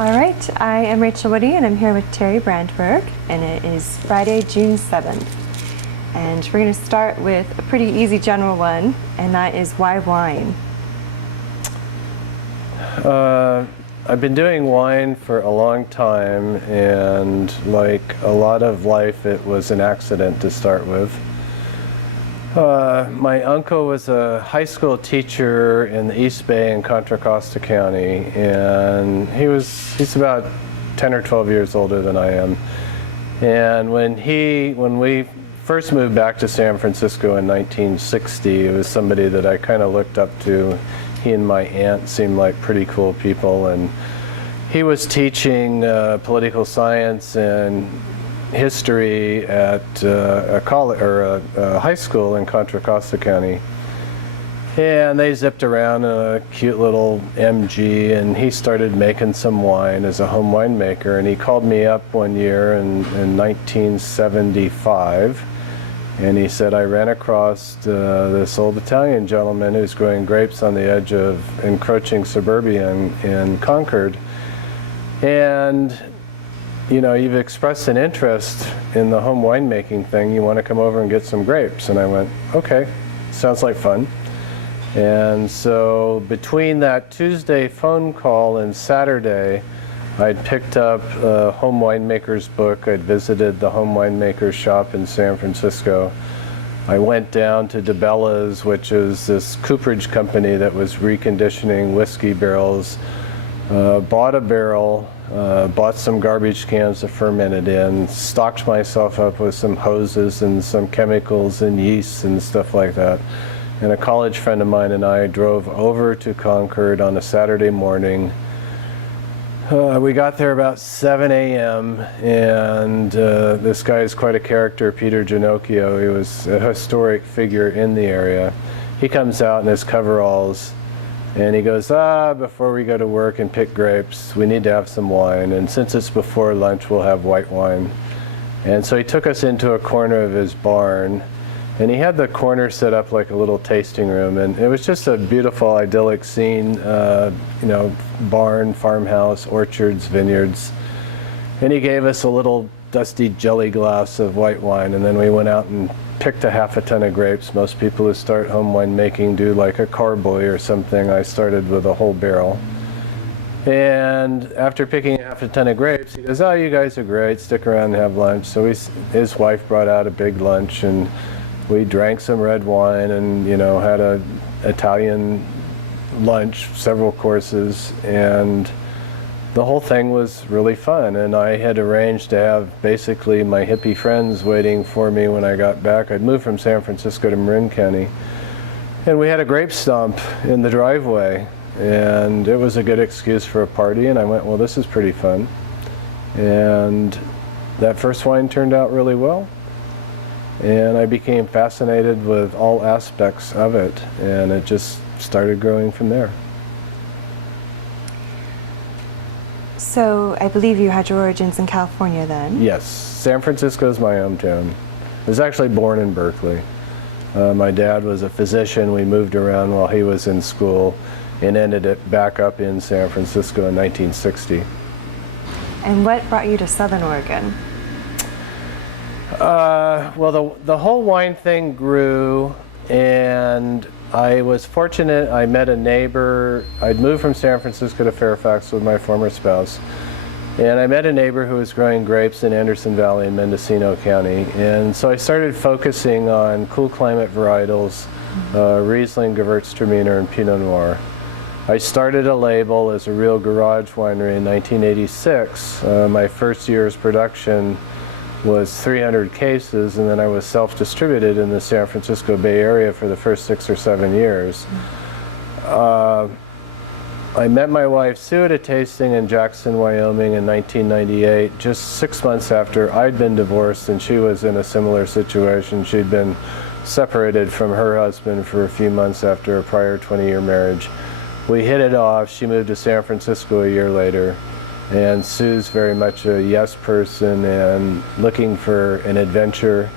All right, I am Rachael Woody and I'm here with Terry Brandborg, and it is Friday, June 7th. And we're going to start with a pretty easy general one, and that is why wine? I've been doing wine for a long time, and like a lot of life, it was an accident to start with. My uncle was a high school teacher in the East Bay in Contra Costa County, and he's about 10 or 12 years older than I am. And when we first moved back to San Francisco in 1960, it was somebody that I kind of looked up to. He and my aunt seemed like pretty cool people, and he was teaching political science and history at a college or a high school in Contra Costa County. And they zipped around in a cute little MG, and he started making some wine as a home winemaker. And he called me up one year in 1975, and he said, I ran across this old Italian gentleman who's growing grapes on the edge of encroaching suburbia in Concord. And you know, you've expressed an interest in the home winemaking thing. You want to come over and get some grapes? And I went, okay, sounds like fun. And so between that Tuesday phone call and Saturday, I'd picked up a home winemaker's book. I'd visited the home winemaker's shop in San Francisco. I went down to DeBella's, which is this cooperage company that was reconditioning whiskey barrels. Bought a barrel, bought some garbage cans to ferment it in, stocked myself up with some hoses and some chemicals and yeasts and stuff like that. And a college friend of mine and I drove over to Concord on a Saturday morning. We got there about 7 a.m. and this guy is quite a character, Peter Ginocchio. He was a historic figure in the area. He comes out in his coveralls, and he goes, before we go to work and pick grapes, we need to have some wine. And since it's before lunch, we'll have white wine. And so he took us into a corner of his barn, and he had the corner set up like a little tasting room. And it was just a beautiful, idyllic scene, you know, barn, farmhouse, orchards, vineyards. And he gave us a little dusty jelly glass of white wine, and then we went out and picked a half a ton of grapes. Most people who start home winemaking do like a carboy or something. I started with a whole barrel. And after picking half a ton of grapes, he goes, you guys are great, stick around and have lunch. So his wife brought out a big lunch, and we drank some red wine and, you know, had a Italian lunch, several courses, and the whole thing was really fun. And I had arranged to have basically my hippie friends waiting for me when I got back. I'd moved from San Francisco to Marin County, and we had a grape stomp in the driveway, and it was a good excuse for a party. And I went, well, this is pretty fun. And that first wine turned out really well, and I became fascinated with all aspects of it, and it just started growing from there. So I believe you had your origins in California then? Yes, San Francisco is my hometown. I was actually born in Berkeley. My dad was a physician. We moved around while he was in school and ended it back up in San Francisco in 1960. And what brought you to Southern Oregon? Well, the whole wine thing grew, and I was fortunate. I met a neighbor. I'd moved from San Francisco to Fairfax with my former spouse, and I met a neighbor who was growing grapes in Anderson Valley in Mendocino County. And so I started focusing on cool climate varietals, Riesling, Gewürztraminer, and Pinot Noir. I started a label as a real garage winery in 1986. My first year's production was 300 cases, and then I was self-distributed in the San Francisco Bay Area for the first 6 or 7 years. I met my wife Sue at a tasting in Jackson, Wyoming in 1998, just 6 months after I'd been divorced and she was in a similar situation. She'd been separated from her husband for a few months after a prior 20-year marriage. We hit it off. She moved to San Francisco a year later. And Sue's very much a yes person and looking for an adventure.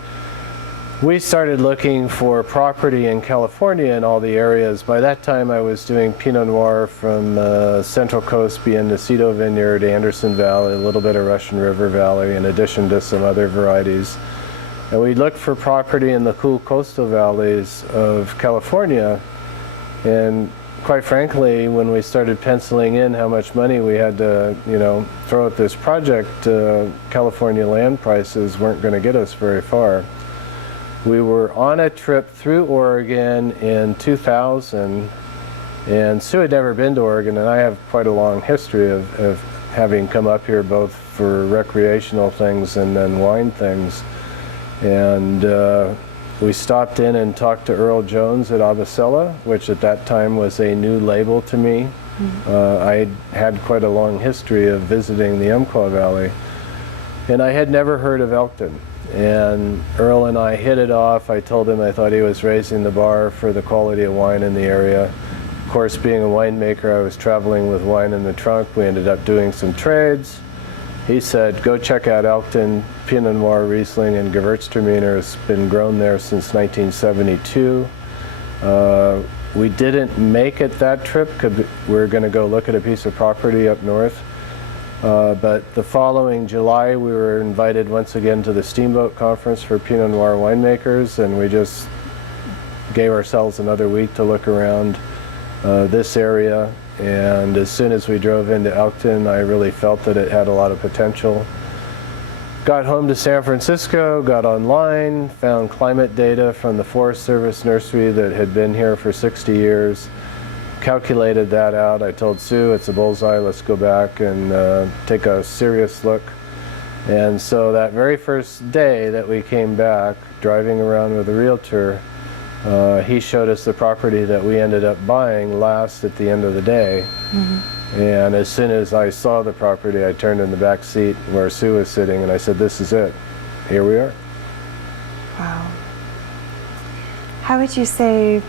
we started looking for property in California in all the areas. By that time I was doing Pinot Noir from Central Coast, Pinot Vineyard, Anderson Valley, a little bit of Russian River Valley, in addition to some other varieties. And we looked for property in the cool coastal valleys of California. And quite frankly, when we started penciling in how much money we had to, throw at this project, California land prices weren't going to get us very far. We were on a trip through Oregon in 2000, and Sue had never been to Oregon, and I have quite a long history of having come up here both for recreational things and then wine things. And we stopped in and talked to Earl Jones at Avicella, which at that time was a new label to me. I had quite a long history of visiting the Umpqua Valley, and I had never heard of Elkton. And Earl and I hit it off. I told him I thought he was raising the bar for the quality of wine in the area. Of course, being a winemaker, I was traveling with wine in the trunk. We ended up doing some trades. He said, go check out Elkton. Pinot Noir, Riesling, and Gewürztraminer has been grown there since 1972. We didn't make it that trip because we were going to go look at a piece of property up north. But the following July, we were invited once again to the Steamboat Conference for Pinot Noir winemakers, and we just gave ourselves another week to look around this area. And as soon as we drove into Elkton, I really felt that it had a lot of potential. Got home to San Francisco, got online, found climate data from the Forest Service nursery that had been here for 60 years. Calculated that out. I told Sue, it's a bullseye, let's go back and take a serious look. And so that very first day that we came back, driving around with a realtor, he showed us the property that we ended up buying last at the end of the day. And as soon as I saw the property, I turned in the back seat where Sue was sitting and I said, this is it. Here we are. Wow. How would you say,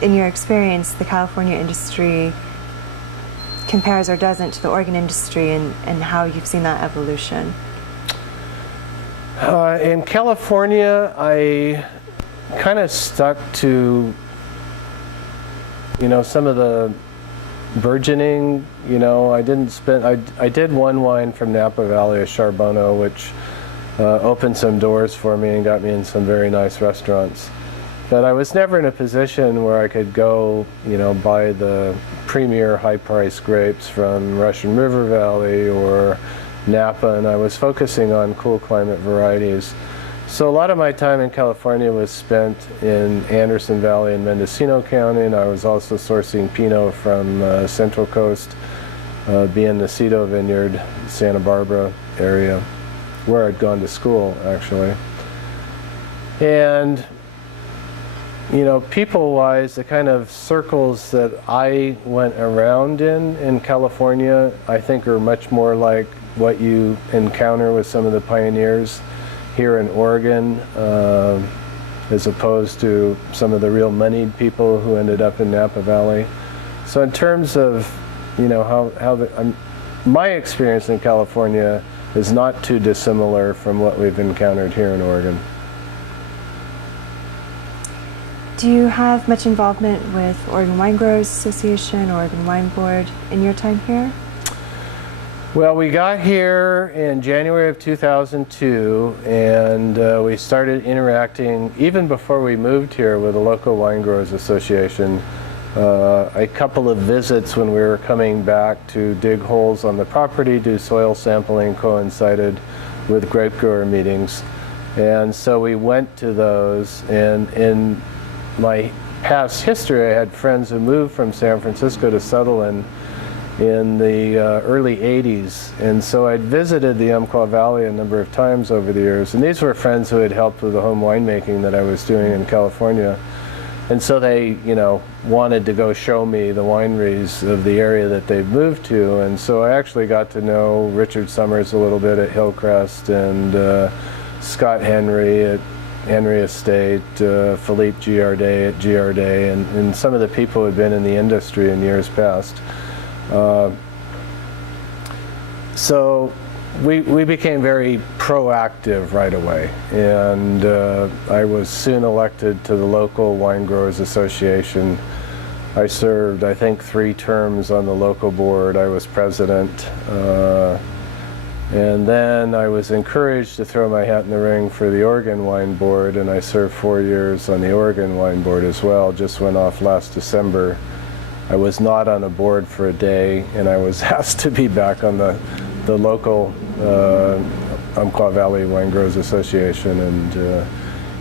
in your experience, the California industry compares or doesn't to the Oregon industry, and how you've seen that evolution? In California, I kind of stuck to, some of the burgeoning, I did one wine from Napa Valley, a Charbonneau, which opened some doors for me and got me in some very nice restaurants. But I was never in a position where I could go, buy the premier high-priced grapes from Russian River Valley or Napa, and I was focusing on cool climate varieties. So a lot of my time in California was spent in Anderson Valley and Mendocino County, and I was also sourcing Pinot from Central Coast, Pinot Vineyard, Santa Barbara area, where I'd gone to school, actually. And people-wise, the kind of circles that I went around in California, I think are much more like what you encounter with some of the pioneers here in Oregon, as opposed to some of the real moneyed people who ended up in Napa Valley. So in terms of, my experience in California is not too dissimilar from what we've encountered here in Oregon. Do you have much involvement with Oregon Wine Growers Association, Oregon Wine Board in your time here? Well, we got here in January of 2002, and we started interacting even before we moved here with the local Wine Growers Association. A couple of visits when we were coming back to dig holes on the property, do soil sampling, coincided with grape grower meetings. And so we went to those, and in my past history, I had friends who moved from San Francisco to settle in the early 80s, and so I'd visited the Umpqua Valley a number of times over the years, and these were friends who had helped with the home winemaking that I was doing in California. And so they, wanted to go show me the wineries of the area that they'd moved to, and so I actually got to know Richard Summers a little bit at Hillcrest, and Scott Henry at Henry Estate, Philippe Giardet at Giardet, and some of the people who had been in the industry in years past. So we became very proactive right away, and I was soon elected to the local Wine Growers Association. I served, I think, 3 terms on the local board. I was president, and then I was encouraged to throw my hat in the ring for the Oregon Wine Board, and I served 4 years on the Oregon Wine Board as well. Just went off last December. I was not on a board for a day, and I was asked to be back on the local Umpqua Valley Wine Growers Association. And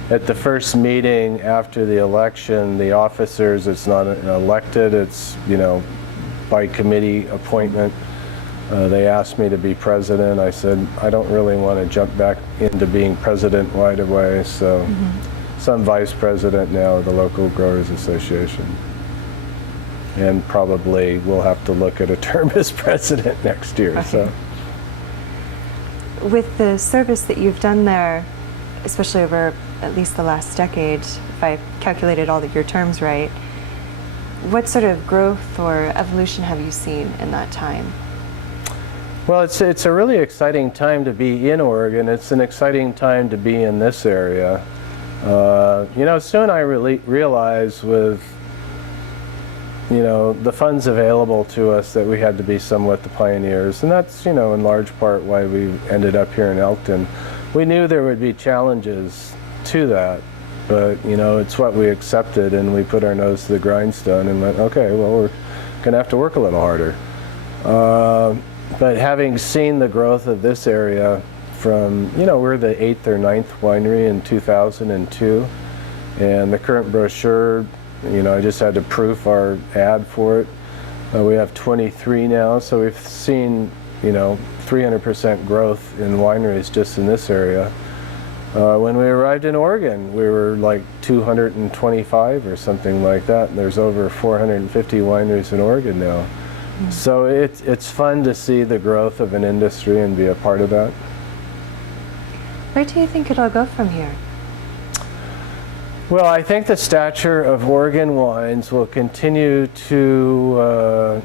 at the first meeting after the election, the officers, it's not elected, it's, by committee appointment. They asked me to be president. I said, I don't really want to jump back into being president right away, so I'm vice president now of the local Growers Association. And probably we'll have to look at a term as president next year. Okay. So, with the service that you've done there, especially over at least the last decade, if I calculated all of your terms right, what sort of growth or evolution have you seen in that time? well, it's a really exciting time to be in Oregon. It's an exciting time to be in this area. Soon I really realized with the funds available to us that we had to be somewhat the pioneers, and that's in large part why we ended up here in Elkton. We knew there would be challenges to that, but it's what we accepted, and we put our nose to the grindstone and went, okay, well, we're gonna have to work a little harder. But having seen the growth of this area from, we're the 8th or 9th winery in 2002, and the current brochure, I just had to proof our ad for it. We have 23 now, so we've seen, 300% growth in wineries just in this area. When we arrived in Oregon, we were like 225 or something like that. And there's over 450 wineries in Oregon now. So it's fun to see the growth of an industry and be a part of that. Where do you think it'll go from here? Well, I think the stature of Oregon wines will continue to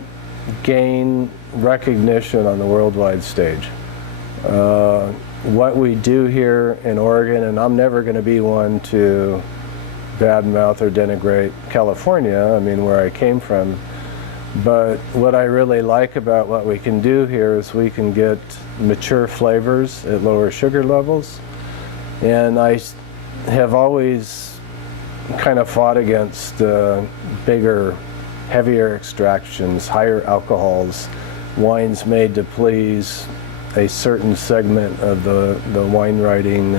gain recognition on the worldwide stage. What we do here in Oregon, and I'm never going to be one to badmouth or denigrate California, where I came from, but what I really like about what we can do here is we can get mature flavors at lower sugar levels, and I have always kind of fought against bigger, heavier extractions, higher alcohols, wines made to please a certain segment of the wine writing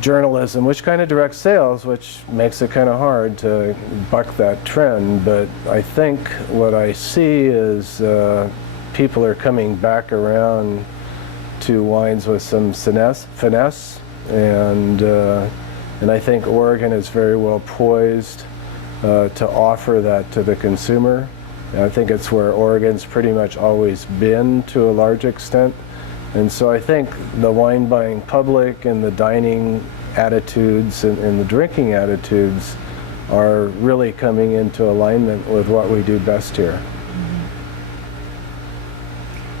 journalism, which kind of directs sales, which makes it kind of hard to buck that trend. But I think what I see is people are coming back around to wines with some finesse, and I think Oregon is very well poised to offer that to the consumer. And I think it's where Oregon's pretty much always been to a large extent. And so I think the wine buying public and the dining attitudes and the drinking attitudes are really coming into alignment with what we do best here.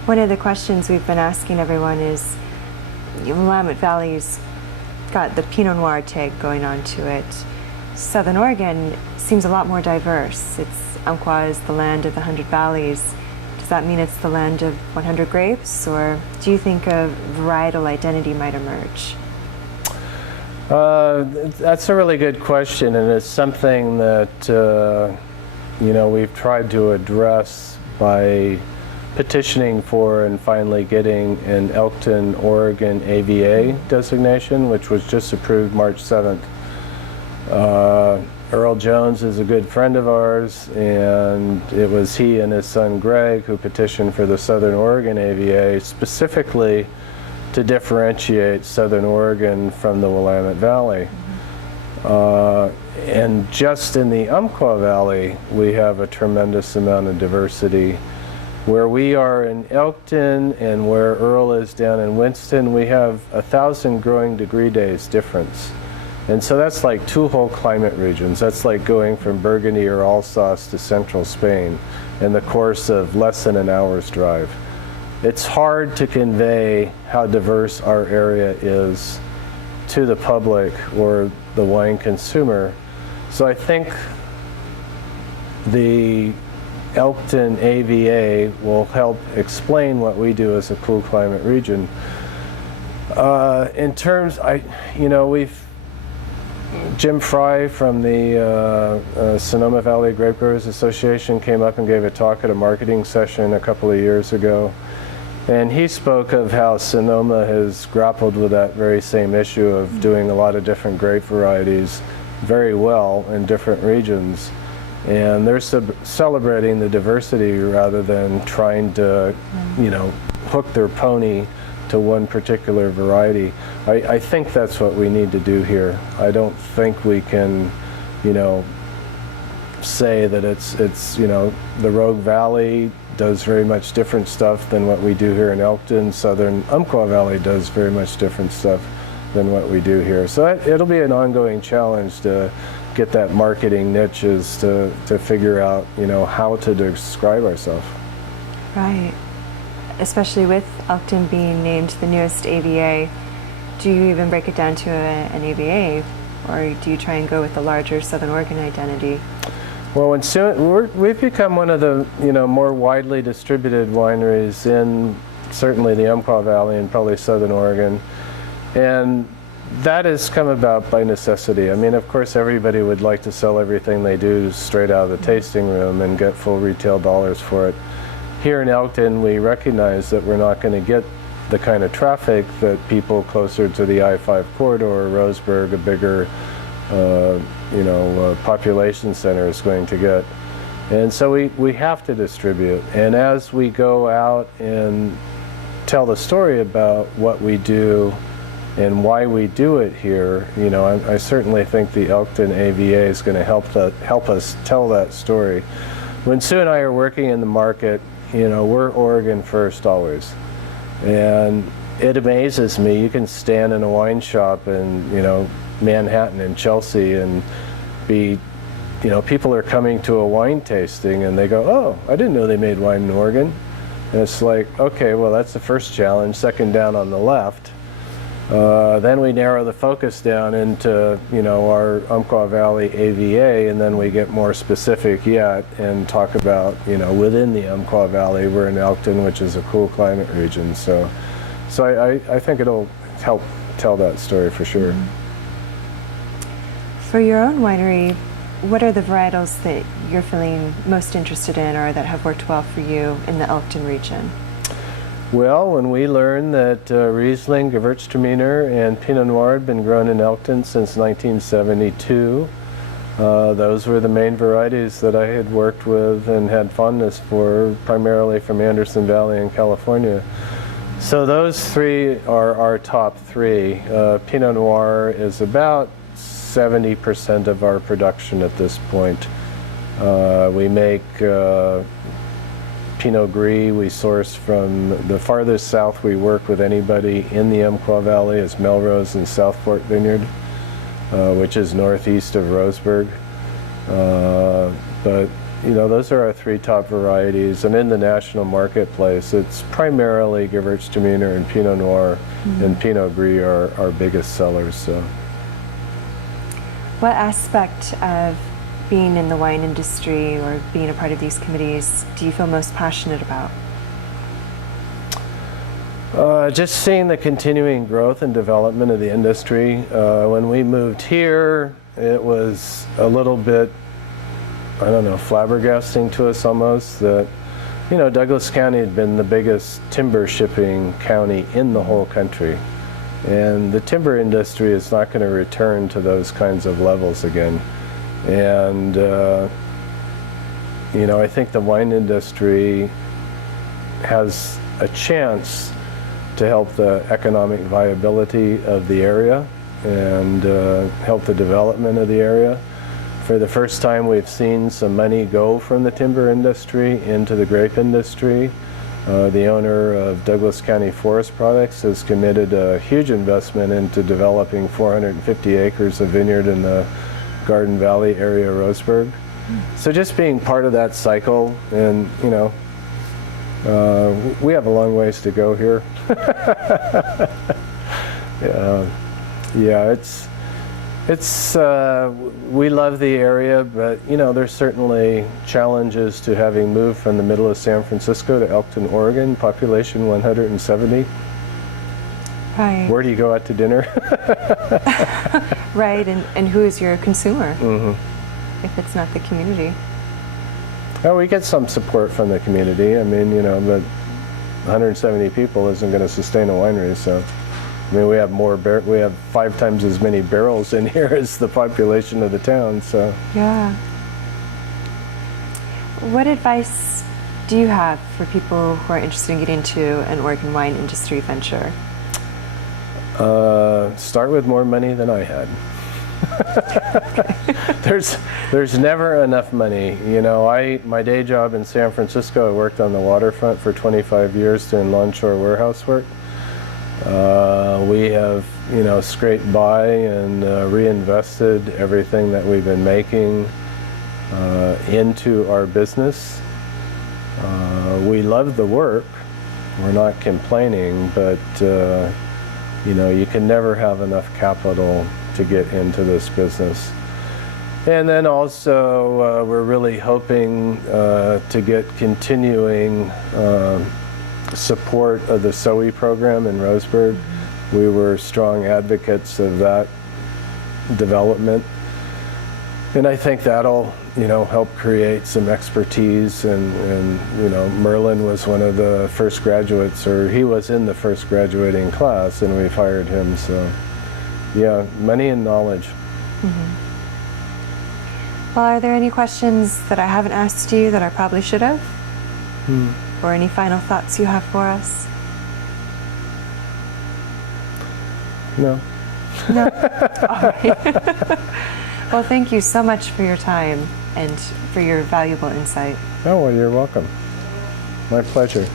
One of the questions we've been asking everyone is, Willamette Valley's got the Pinot Noir tag going on to it. Southern Oregon seems a lot more diverse. Umpqua is the land of the 100 valleys. Does that mean it's the land of 100 grapes, or do you think a varietal identity might emerge? That's a really good question, and it's something that we've tried to address by petitioning for and finally getting an Elkton, Oregon AVA designation, which was just approved March 7th. Earl Jones is a good friend of ours, and it was he and his son Greg who petitioned for the Southern Oregon AVA specifically to differentiate Southern Oregon from the Willamette Valley. And just in the Umpqua Valley, we have a tremendous amount of diversity. Where we are in Elkton and where Earl is down in Winston, we have 1,000 growing degree days difference. And so that's like 2 whole climate regions. That's like going from Burgundy or Alsace to central Spain in the course of less than an hour's drive. it's hard to convey how diverse our area is to the public or the wine consumer. So I think the Elkton AVA will help explain what we do as a cool climate region. In terms, Jim Fry from the Sonoma Valley Grape Growers Association came up and gave a talk at a marketing session a couple of years ago. And he spoke of how Sonoma has grappled with that very same issue of doing a lot of different grape varieties very well in different regions. And they're celebrating the diversity rather than trying to, hook their pony to one particular variety. I think that's what we need to do here. I don't think we can, say that it's the Rogue Valley does very much different stuff than what we do here in Elkton. Southern Umpqua Valley does very much different stuff than what we do here. So it'll be an ongoing challenge to get that marketing niches to figure out, how to describe ourselves. Right. Especially with Elkton being named the newest AVA, do you even break it down to an AVA, or do you try and go with the larger Southern Oregon identity? Well, we've become one of the more widely distributed wineries in certainly the Umpqua Valley and probably Southern Oregon, and that has come about by necessity. I mean, of course, everybody would like to sell everything they do straight out of the tasting room and get full retail dollars for it. Here in Elkton, we recognize that we're not going to get the kind of traffic that people closer to the I-5 corridor, Roseburg, a bigger, population center is going to get. And so we have to distribute. And as we go out and tell the story about what we do and why we do it here, I certainly think the Elkton AVA is going to help us tell that story. When Sue and I are working in the market, we're Oregon first always. And it amazes me. You can stand in a wine shop in, Manhattan and Chelsea and be, people are coming to a wine tasting and they go, oh, I didn't know they made wine in Oregon. And it's like, okay, well, that's the first challenge. Second down on the left. Then we narrow the focus down into, our Umpqua Valley AVA, and then we get more specific yet and talk about, within the Umpqua Valley, we're in Elkton, which is a cool climate region. So I think it'll help tell that story for sure. For your own winery, what are the varietals that you're feeling most interested in or that have worked well for you in the Elkton region? Well, when we learned that Riesling, Gewürztraminer, and Pinot Noir had been grown in Elkton since 1972, those were the main varieties that I had worked with and had fondness for, primarily from Anderson Valley in California. So those three are our top three. Pinot Noir is about 70% of our production at this point. We make Pinot Gris. We source from the farthest south we work with anybody in the Umpqua Valley is Melrose and Southport Vineyard, which is northeast of Roseburg. But those are our three top varieties, and in the national marketplace it's primarily Gewürztraminer and Pinot Noir, and Pinot Gris are our biggest sellers. So what aspect of being in the wine industry or being a part of these committees do you feel most passionate about? Just seeing the continuing growth and development of the industry. When we moved here, it was a little bit, flabbergasting to us almost that, Douglas County had been the biggest timber shipping county in the whole country. And the timber industry is not going to return to those kinds of levels again. And, I think the wine industry has a chance to help the economic viability of the area and help the development of the area. For the first time, we've seen some money go from the timber industry into the grape industry. The owner of Douglas County Forest Products has committed a huge investment into developing 450 acres of vineyard in the Garden Valley area, Roseburg. So just being part of that cycle and, We have a long ways to go here. Yeah, we love the area, but you know, there's certainly challenges to having moved from the middle of San Francisco to Elkton, Oregon, population 170. Right. Where do you go out to dinner? Right, and who is your consumer? Mm-hmm. If it's not the community. Oh, we get some support from the community. I mean, you know, but 170 people isn't going to sustain a winery, so. I mean, we have we have 5 times as many barrels in here as the population of the town, so. Yeah. What advice do you have for people who are interested in getting into an Oregon wine industry venture? Start with more money than I had. There's never enough money. You know, my day job in San Francisco, I worked on the waterfront for 25 years doing longshore warehouse work. We have, you know, scraped by and reinvested everything that we've been making into our business. We love the work. We're not complaining, but you know, you can never have enough capital to get into this business. And then also, we're really hoping to get continuing support of the SOE program in Roseburg. We were strong advocates of that development. And I think that'll, you know, help create some expertise. And you know, Merlin was one of the first graduates, or he was in the first graduating class, and we've hired him. So, yeah, money and knowledge. Mm-hmm. Well, are there any questions that I haven't asked you that I probably should have? Or any final thoughts you have for us? No. No? All right. Well, thank you so much for your time and for your valuable insight. Oh, well, you're welcome. My pleasure.